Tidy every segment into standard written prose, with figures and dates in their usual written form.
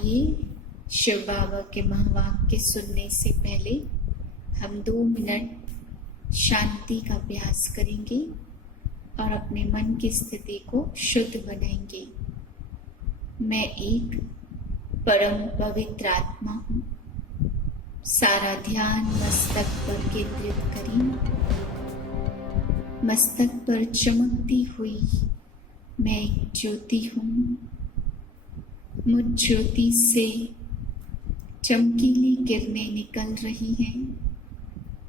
आइए शिव बाबा के महावाक्य सुनने से पहले हम 2 मिनट शांति का अभ्यास करेंगे और अपने मन की स्थिति को शुद्ध बनाएंगे। मैं एक परम पवित्र आत्मा हूँ। सारा ध्यान मस्तक पर केंद्रित करें। मस्तक पर चमकती हुई मैं एक ज्योति हूँ। मुझ ज्योति से चमकीली किरणें निकल रही हैं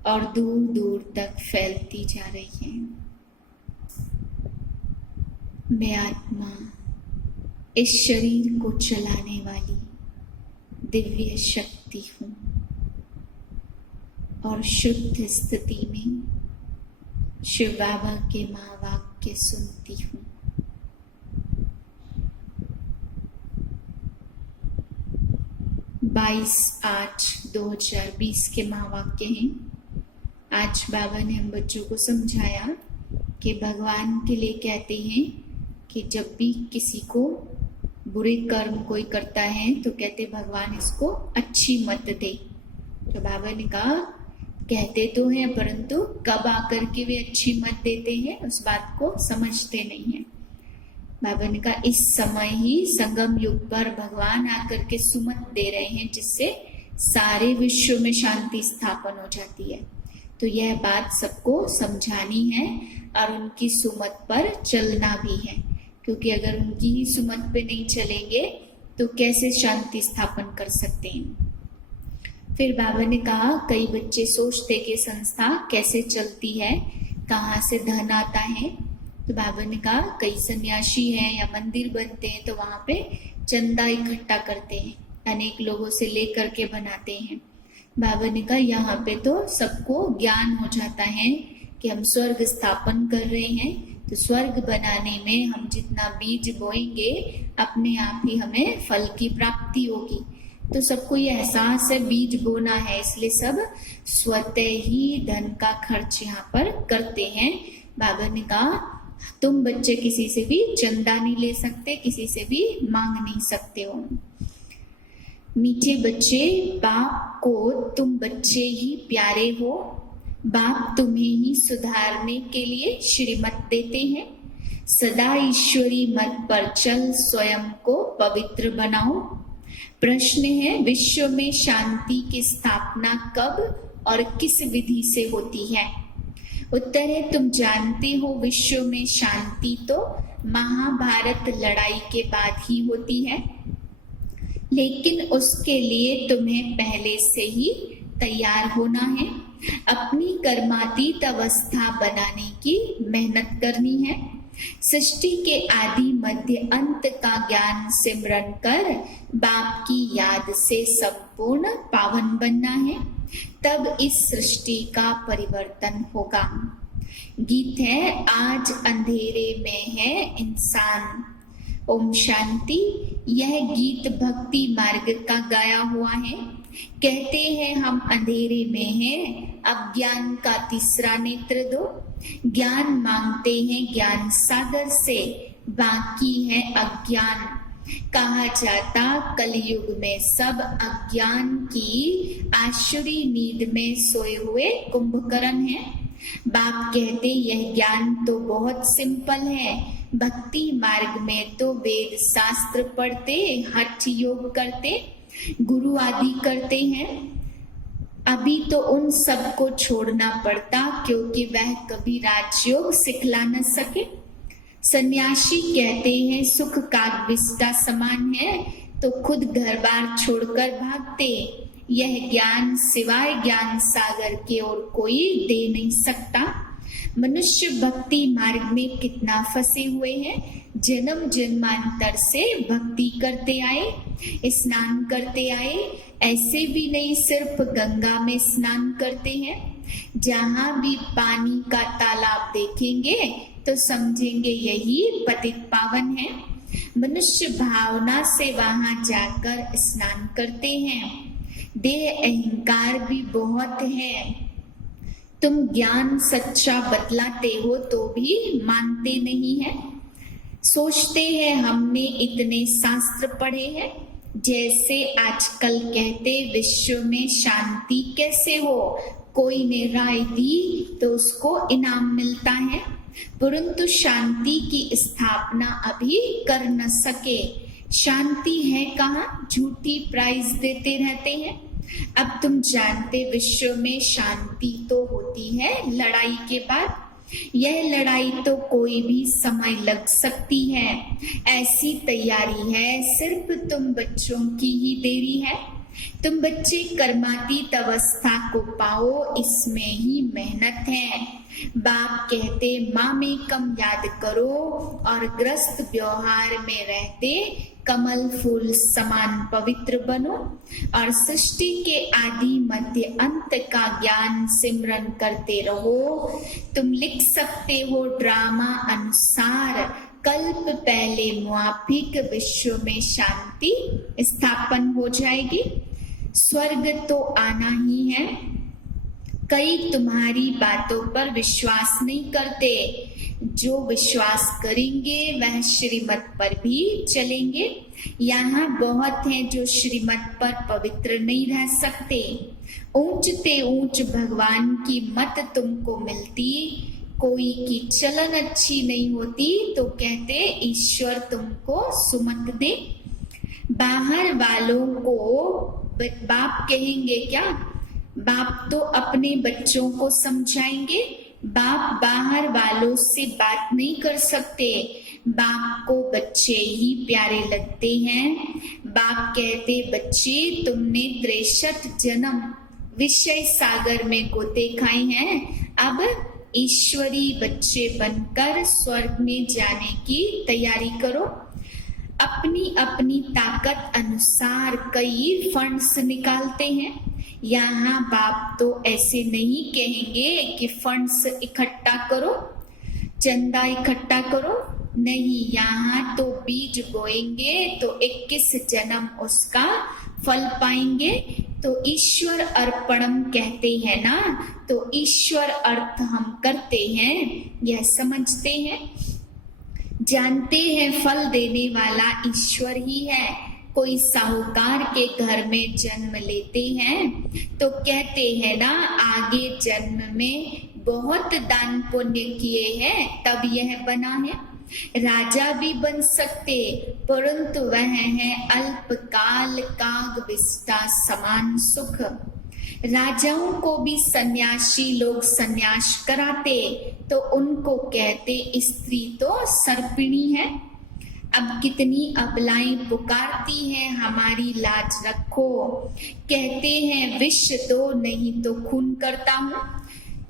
और दूर दूर तक फैलती जा रही हैं। मैं आत्मा इस शरीर को चलाने वाली दिव्य शक्ति हूँ और शुद्ध स्थिति में शिव बाबा के महावाक्य सुनती हूँ। 22/8/2020 के महावाक्य हैं। आज बाबा ने हम बच्चों को समझाया कि भगवान के लिए कहते हैं कि जब भी किसी को बुरे कर्म कोई करता है तो कहते भगवान इसको अच्छी मत दे। तो बाबा ने कहा कहते तो हैं परंतु कब आकर के वे अच्छी मत देते हैं उस बात को समझते नहीं हैं। बाबा ने कहा इस समय ही संगम युग पर भगवान आकर के सुमत दे रहे हैं जिससे सारे विश्व में शांति स्थापन हो जाती है। तो यह बात सबको समझानी है और उनकी सुमत पर चलना भी है, क्योंकि अगर उनकी ही सुमत पे नहीं चलेंगे तो कैसे शांति स्थापन कर सकते हैं। फिर बाबा ने कहा कई बच्चे सोचते कि संस्था कैसे चलती है, कहाँ से धन आता है। तो बाबा ने कहा कई सन्यासी हैं या मंदिर बनते हैं तो वहां पे चंदा इकट्ठा करते हैं, अनेक लोगों से लेकर के बनाते हैं। बाबा ने कहा यहाँ पे तो सबको ज्ञान हो जाता है कि हम स्वर्ग स्थापन कर रहे हैं, तो स्वर्ग बनाने में हम जितना बीज बोएंगे अपने आप ही हमें फल की प्राप्ति होगी। तो सबको ये एहसास है बीज बोना है, इसलिए सब स्वतः ही धन का खर्च यहाँ पर करते हैं। बाबा ने कहा तुम बच्चे किसी से भी चंदा नहीं ले सकते, किसी से भी मांग नहीं सकते हो। मीठे बच्चे, बाप को तुम बच्चे ही प्यारे हो। बाप तुम्हें ही सुधारने के लिए श्रीमत देते हैं। सदा ईश्वरी मत पर चल, स्वयं को पवित्र बनाओ। प्रश्न है विश्व में शांति की स्थापना कब और किस विधि से होती है? उत्तर है तुम जानते हो विश्व में शांति तो महाभारत लड़ाई के बाद ही होती है, लेकिन उसके लिए तुम्हें पहले से ही तैयार होना है। अपनी कर्मातीत अवस्था बनाने की मेहनत करनी है। सृष्टि के आदि मध्य अंत का ज्ञान सिमरन कर बाप की याद से संपूर्ण पावन बनना है, तब इस सृष्टि का परिवर्तन होगा। गीत है आज अंधेरे में है इंसान। ओम शांति। यह गीत भक्ति मार्ग का गाया हुआ है। कहते हैं हम अंधेरे में हैं, अब ज्ञान का तीसरा नेत्र दो। ज्ञान मांगते हैं ज्ञान सागर से, बाकी है अज्ञान। कहा जाता कलयुग में सब अज्ञान की आशुरी नींद में सोए हुए कुंभकर्ण हैं। बाप कहते यह ज्ञान तो बहुत सिंपल है। भक्ति मार्ग में तो वेद शास्त्र पढ़ते, हठ योग करते, गुरु आदि करते हैं। अभी तो उन सब को छोड़ना पड़ता क्योंकि वह कभी राजयोग सिखला न सके। सन्यासी कहते हैं सुख का विष्टा समान है, तो खुद घर बार छोड़कर भागते। यह ज्ञान सिवाय ज्ञान सागर के और कोई दे नहीं सकता। मनुष्य भक्ति मार्ग में कितना फंसे हुए हैं। जन्म जन्मांतर से भक्ति करते आए, स्नान करते आए। ऐसे भी नहीं सिर्फ गंगा में स्नान करते हैं। जहां भी पानी का तालाब देखेंगे तो समझेंगे यही पतित पावन है। मनुष्य भावना से वहां जाकर स्नान करते हैं। देह अहंकार भी बहुत है। तुम ज्ञान सच्चा बतलाते हो तो भी मानते नहीं है। सोचते हैं हमने इतने शास्त्र पढ़े हैं, जैसे आजकल कहते विश्व में शांति कैसे हो, कोई ने राय दी तो उसको इनाम मिलता है, परंतु शांति की स्थापना अभी कर न सके। शांति है कहाँ, झूठी प्राइज देते रहते हैं। अब तुम जानते विश्व में शांति तो होती है लड़ाई के बाद। यह लड़ाई तो कोई भी समय लग सकती है, ऐसी तैयारी है, सिर्फ तुम बच्चों की ही देरी है। तुम बच्चे कर्मातीत अवस्था को पाओ, इसमें ही मेहनत है। बाप कहते मामेकम याद करो और ग्रस्त व्यवहार में रहते कमल फूल समान पवित्र बनो और सृष्टि के आदि मध्य अंत का ज्ञान सिमरन करते रहो। तुम लिख सकते हो ड्रामा अनुसार, कल्प पहले मुआफिक विश्व में शांति स्थापन हो जाएगी। स्वर्ग तो आना ही है। कई तुम्हारी बातों पर विश्वास नहीं करते, जो विश्वास करेंगे वह श्रीमत पर भी चलेंगे। यहाँ बहुत हैं जो श्रीमत पर पवित्र नहीं रह सकते। ऊंचते ऊंच भगवान की मत तुमको मिलती, कोई की चलन अच्छी नहीं होती तो कहते ईश्वर तुमको सुमत दे। बाहर वालों को बाप कहेंगे क्या? बाप तो अपने बच्चों को समझाएंगे। बाप बाहर वालों से बात नहीं कर सकते। बाप को बच्चे ही प्यारे लगते हैं। बाप कहते बच्चे तुमने 63 जन्म विषय सागर में गोते खाए हैं, अब ईश्वरी बच्चे बनकर स्वर्ग में जाने की तैयारी करो। अपनी अपनी ताकत अनुसार कई फंड्स निकालते हैं। यहाँ बाप तो ऐसे नहीं कहेंगे कि फंड्स इकट्ठा करो, चंदा इकट्ठा करो, नहीं, यहाँ तो बीज बोएंगे तो 21 जन्म उसका फल पाएंगे। तो ईश्वर अर्पणम कहते हैं ना, तो ईश्वर अर्थ हम करते हैं, यह समझते हैं, जानते हैं फल देने वाला ईश्वर ही है। कोई साहूकार के घर में जन्म लेते हैं तो कहते हैं ना आगे जन्म में बहुत दान पुण्य किए हैं तब यह बना है। राजा भी बन सकते, परंतु वह है अल्पकाल काग विष्टा समान सुख। राजाओं को भी सन्यासी लोग सन्यास कराते तो उनको कहते स्त्री तो सर्पिणी है। अब कितनी अबलाएं पुकारती हैं हमारी लाज रखो, कहते हैं विष दो नहीं तो खून करता हूँ।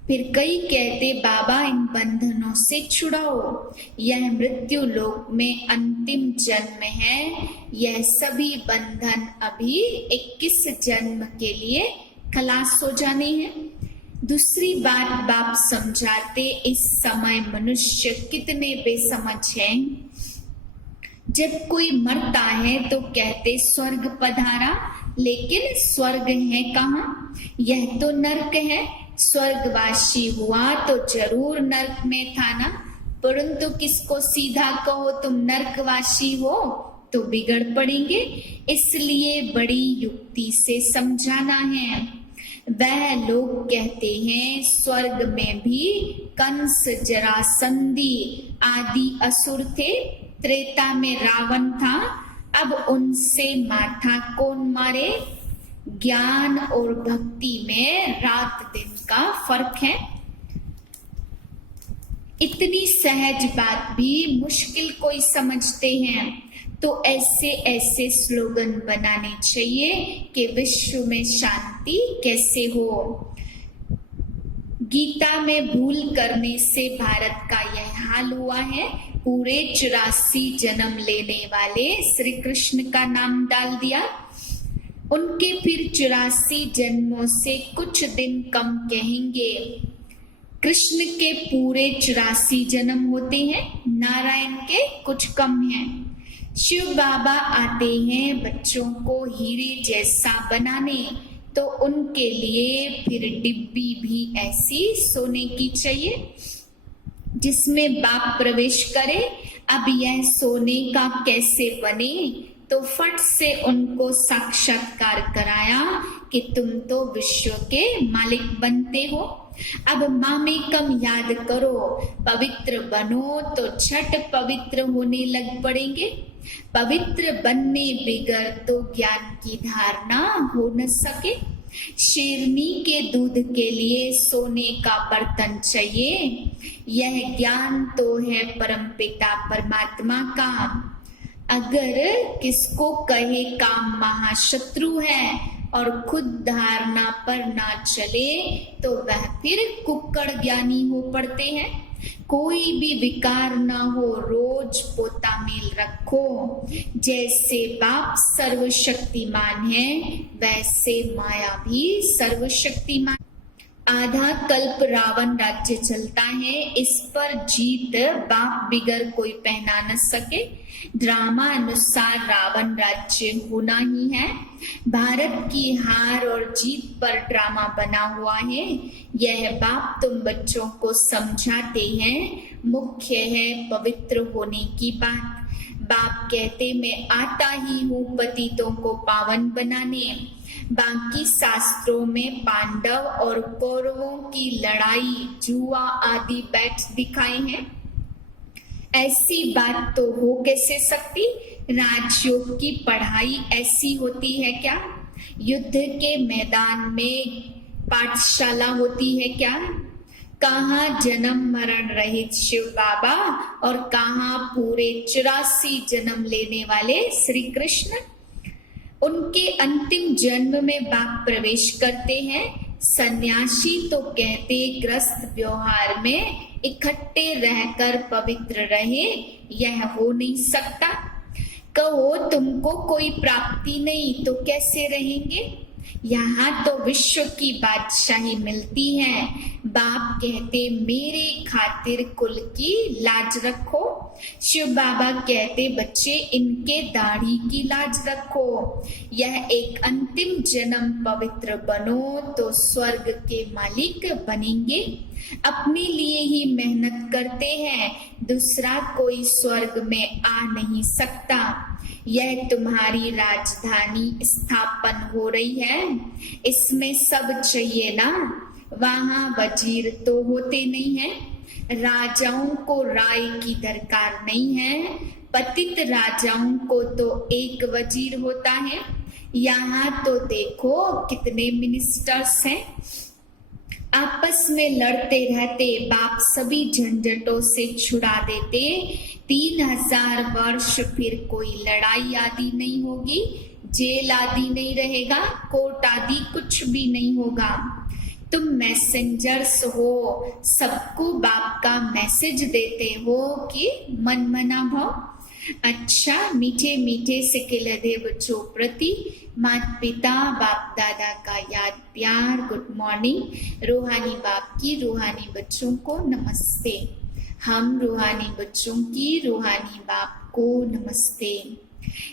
फिर कई कहते बाबा इन बंधनों से छुड़ाओ, यह मृत्यु लोक में अंतिम जन्म है, यह सभी बंधन अभी 21 जन्म के लिए खलास हो जाने हैं। दूसरी बात बाप समझाते इस समय मनुष्य कितने बेसमझ हैं। जब कोई मरता है तो कहते स्वर्ग पधारा, लेकिन स्वर्ग है कहाँ? यह तो नरक है। स्वर्गवासी हुआ तो जरूर नरक में था ना, परंतु किसको सीधा कहो तुम नरकवासी हो तो बिगड़ पड़ेंगे, इसलिए बड़ी युक्ति से समझाना है। वह लोग कहते हैं स्वर्ग में भी कंस जरासंधी आदि असुर थे, त्रेता में रावण था, अब उनसे माथा कौन मारे? ज्ञान और भक्ति में रात दिन का फर्क है। इतनी सहज बात भी मुश्किल कोई समझते हैं, तो ऐसे ऐसे स्लोगन बनाने चाहिए कि विश्व में शांति कैसे हो। गीता में भूल करने से भारत का यह हाल हुआ है। पूरे 84 जन्म लेने वाले श्री कृष्ण का नाम डाल दिया, उनके फिर 84 जन्मों से कुछ दिन कम कहेंगे। कृष्ण के पूरे 84 जन्म होते हैं, नारायण के कुछ कम हैं। शिव बाबा आते हैं बच्चों को हीरे जैसा बनाने, तो उनके लिए फिर डिब्बी भी ऐसी सोने की चाहिए जिसमें बाप प्रवेश करे। अब यह सोने का कैसे बने? तो फट से उनको साक्षात्कार कराया कि तुम तो विश्व के मालिक बनते हो। अब मामेकम याद करो, पवित्र बनो तो झट पवित्र होने लग पड़ेंगे। पवित्र बनने बिगर तो ज्ञान की धारणा हो न सके। शेरनी के दूध के लिए सोने का बर्तन चाहिए, यह ज्ञान तो है परमपिता परमात्मा का। अगर किसको कहे काम महाशत्रु है और खुद धारणा पर ना चले तो वह फिर कुक्कड़ ज्ञानी हो पड़ते हैं। कोई भी विकार ना हो, रोज पोता मेल रखो। जैसे बाप सर्वशक्तिमान है वैसे माया भी सर्वशक्तिमान। आधा कल्प रावण राज्य चलता है, इस पर जीत बाप बिगर कोई पहना न सके। ड्रामा अनुसार रावण राज्य होना ही है। भारत की हार और जीत पर ड्रामा बना हुआ है। यह बाप तुम बच्चों को समझाते हैं। मुख्य है पवित्र होने की बात। बाप कहते मैं आता ही हूँ पतितों को पावन बनाने। बाकी शास्त्रों में पांडव और कौरवों की लड़ाई, जुआ आदि बैठ दिखाए हैं। ऐसी बात तो हो कैसे सकती? राजयोग की पढ़ाई ऐसी होती है क्या? युद्ध के मैदान में पाठशाला होती है क्या? कहाँ जन्म मरण रहित शिव बाबा और कहाँ पूरे 84 जन्म लेने वाले श्री कृष्ण। उनके अंतिम जन्म में बाप प्रवेश करते हैं। सन्यासी तो कहते ग्रस्त व्यवहार में इकट्ठे रहकर पवित्र रहे, यह हो नहीं सकता। कहो तुमको कोई प्राप्ति नहीं तो कैसे रहेंगे? यहाँ तो विश्व की बादशाही मिलती है। बाप कहते मेरे खातिर कुल की लाज रखो। शिव बाबा कहते बच्चे इनके दाढ़ी की लाज रखो। यह एक अंतिम जन्म पवित्र बनो तो स्वर्ग के मालिक बनेंगे। अपने लिए ही मेहनत करते हैं, दूसरा कोई स्वर्ग में आ नहीं सकता। यह तुम्हारी राजधानी स्थापन हो रही है, इसमें सब चाहिए ना। वहां वजीर तो होते नहीं है। राजाओं को राय की दरकार नहीं है। पतित राजाओं को तो एक वजीर होता है। यहाँ तो देखो कितने मिनिस्टर्स हैं। आपस में लड़ते रहते बाप सभी झंझटों से छुड़ा देते। 3000 वर्ष फिर कोई लड़ाई आदि नहीं होगी, जेल आदि नहीं रहेगा, कोर्ट आदि कुछ भी नहीं होगा। तुम मैसेंजर्स हो, सबको बाप का मैसेज देते हो कि मन मना भाव। अच्छा, मीठे मीठे से खिलते बच्चों प्रति माता पिता बाप दादा का याद प्यार गुड मॉर्निंग। रूहानी बाप की रूहानी बच्चों को नमस्ते। हम रूहानी बच्चों की रूहानी बाप को नमस्ते।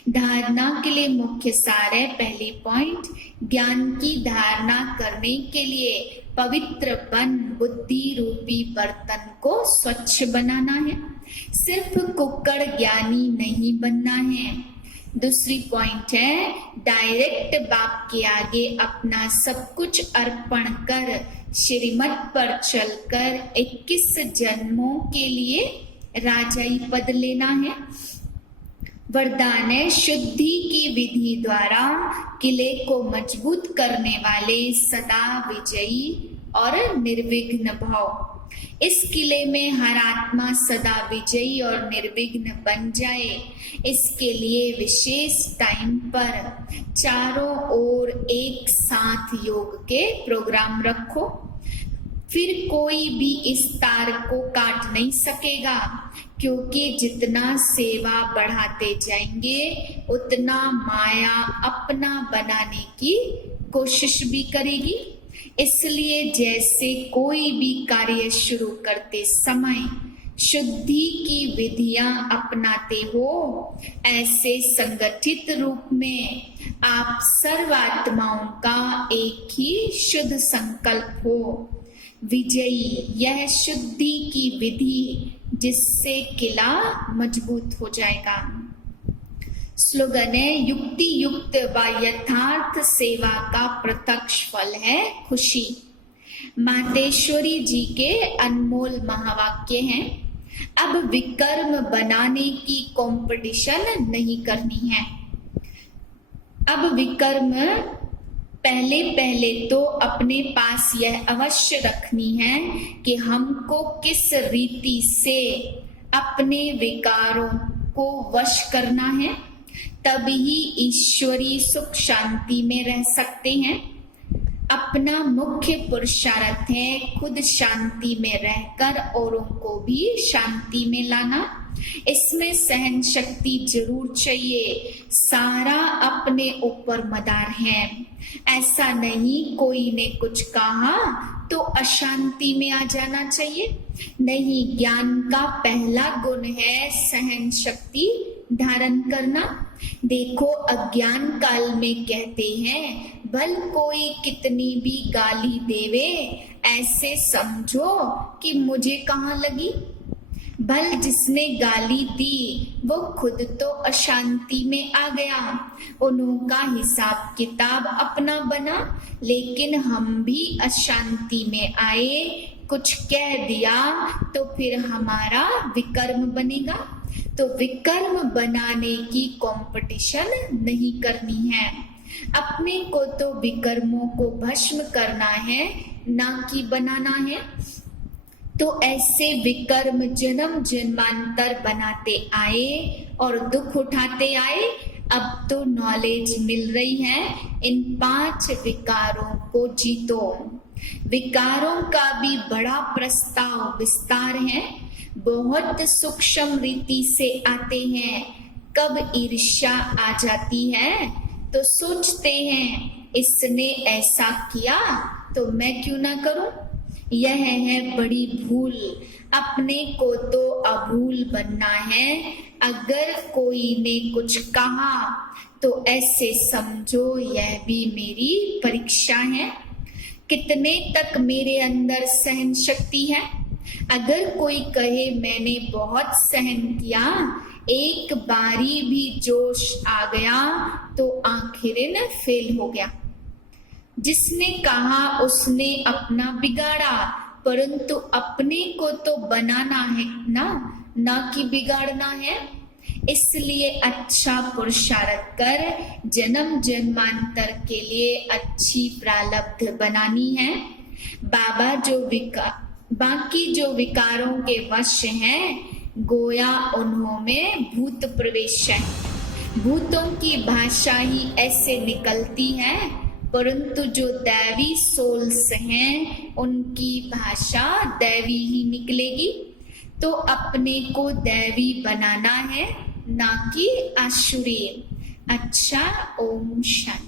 धारणा के लिए मुख्य सार है। पहली पॉइंट, ज्ञान की धारणा करने के लिए पवित्र बन बुद्धि रूपी बर्तन को स्वच्छ बनाना है। सिर्फ कुक्कड़ ज्ञानी नहीं बनना है। दूसरी पॉइंट है, डायरेक्ट बाप के आगे अपना सब कुछ अर्पण कर श्रीमत पर चलकर 21 जन्मों के लिए राजाई पद लेना है। वरदान है, शुद्धि की विधि द्वारा किले को मजबूत करने वाले सदा विजयी और निर्विघ्न भव। इस किले में हर आत्मा सदा विजयी और निर्विघ्न बन जाए, इसके लिए विशेष टाइम पर चारों ओर एक साथ योग के प्रोग्राम रखो। फिर कोई भी इस तार को काट नहीं सकेगा, क्योंकि जितना सेवा बढ़ाते जाएंगे उतना माया अपना बनाने की कोशिश भी करेगी। इसलिए जैसे कोई भी कार्य शुरू करते समय शुद्धि की विधियां अपनाते हो, ऐसे संगठित रूप में आप सर्वात्माओं का एक ही शुद्ध संकल्प हो। विजयी, यह शुद्धि की विधि जिससे किला मजबूत हो जाएगा। स्लोगन है, युक्ति युक्त व यथार्थ सेवा का प्रत्यक्ष फल है खुशी। मातेश्वरी जी के अनमोल महावाक्य हैं। अब विकर्म बनाने की कंपटीशन नहीं करनी है। अब विकर्म पहले पहले तो अपने पास यह अवश्य रखनी है कि हमको किस रीति से अपने विकारों को वश करना है, तभी ईश्वरी सुख शांति में रह सकते हैं। अपना मुख्य पुरुषार्थ है खुद शांति में रहकर औरों को भी शांति में लाना। इसमें सहन शक्ति जरूर चाहिए। सारा अपने ऊपर मदार है। ऐसा नहीं कोई ने कुछ कहा तो अशांति में आ जाना चाहिए। नहीं, ज्ञान का पहला गुण है सहन शक्ति धारण करना। देखो, अज्ञान काल में कहते हैं, भल कोई कितनी भी गाली देवे, ऐसे समझो कि मुझे कहाँ लगी। भल जिसने गाली दी वो खुद तो अशांति में आ गया, उनका हिसाब किताब अपना बना, लेकिन हम भी अशांति में आए, कुछ कह दिया तो फिर हमारा विकर्म बनेगा। तो विकर्म बनाने की कंपटीशन नहीं करनी है। अपने को तो विकर्मों को भस्म करना है, ना कि बनाना है। तो ऐसे विकर्म जन्म जन्मांतर बनाते आए और दुख उठाते आए। अब तो नॉलेज मिल रही है, इन 5 विकारों को जीतो। विकारों का भी बड़ा प्रस्ताव विस्तार है, बहुत सूक्ष्म रीति से आते हैं। कब ईर्ष्या आ जाती है तो सोचते हैं, इसने ऐसा किया तो मैं क्यों ना करूं। यह है बड़ी भूल। अपने को तो अभूल बनना है। अगर कोई ने कुछ कहा तो ऐसे समझो यह भी मेरी परीक्षा है, कितने तक मेरे अंदर सहन शक्ति है। अगर कोई कहे मैंने बहुत सहन किया, एक बारी भी जोश आ गया तो आखिर फेल हो गया। जिसने कहा उसने अपना बिगाड़ा, परंतु अपने को तो बनाना है ना कि बिगाड़ना है। इसलिए अच्छा पुरुषार्थ कर जन्म जन्मांतर के लिए अच्छी प्रारब्ध बनानी है। बाबा बाकी जो विकारों के वश हैं, गोया उन्हों में भूत प्रवेश है। भूतों की भाषा ही ऐसे निकलती है, परंतु जो दैवी सोल्स हैं उनकी भाषा दैवी ही निकलेगी। तो अपने को दैवी बनाना है, ना कि आसुरी। अच्छा, ओम शांति।